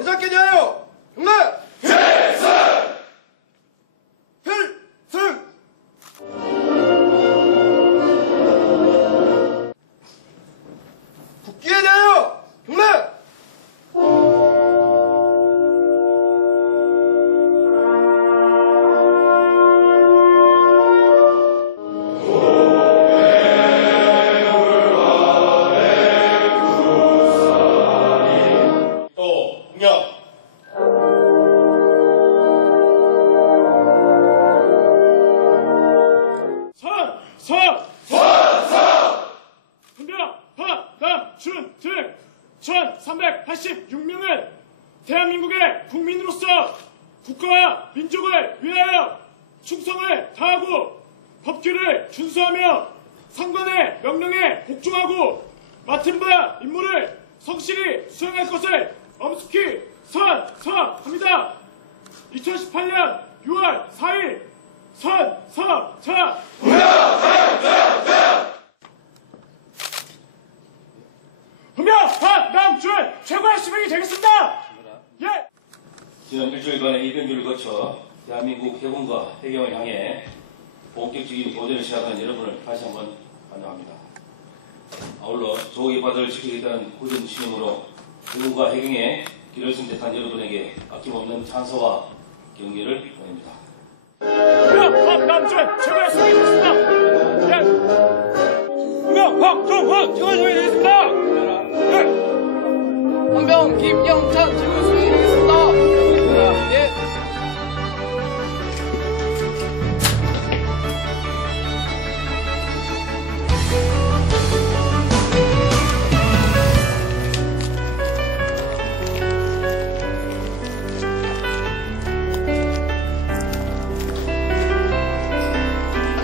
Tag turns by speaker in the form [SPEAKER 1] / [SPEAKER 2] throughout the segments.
[SPEAKER 1] 대작게 대하여 경례 86명은 대한민국의 국민으로서 국가와 민족을 위하여 충성을 다하고 법규를 준수하며 상관의 명령에 복종하고 맡은 바 임무를 성실히 수행할 것을 엄숙히 선서합니다. 2018년 6월 4일 선서자 흠명 박남준 최고의 시민이 되겠습니다. 예.
[SPEAKER 2] 지난 일주일간의 이변주를 거쳐 대한민국 해군과 해경을 향해 본격적인 도전을 시작한 여러분을 다시 한번 환영합니다. 아울러 조국의 바다를 지키겠다는 굳은 신념으로 해군과 해경의 길을 선택한 여러분에게 아낌없는 찬사와 격려를 보냅니다.
[SPEAKER 1] 흠명 박남준 최고의 시민이 되겠습니다. 예. 흠명 박종훈 최고의 시민이 되겠습니다.
[SPEAKER 3] 김영, 김영찬 지금 수행하겠습니다. 예.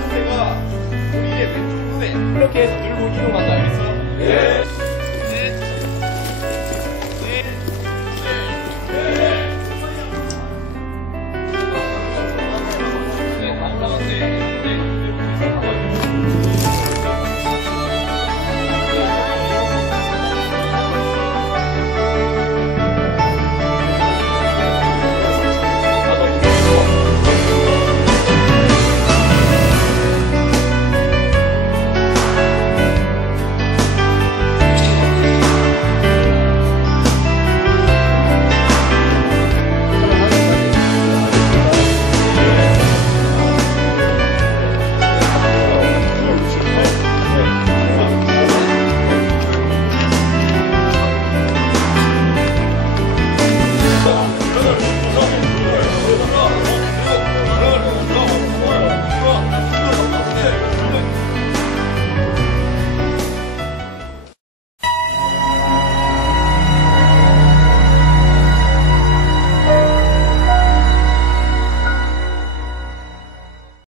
[SPEAKER 3] 상태가 우리의 왼쪽 부에 이렇게 해서 늘 고기로 만나야겠어? 예.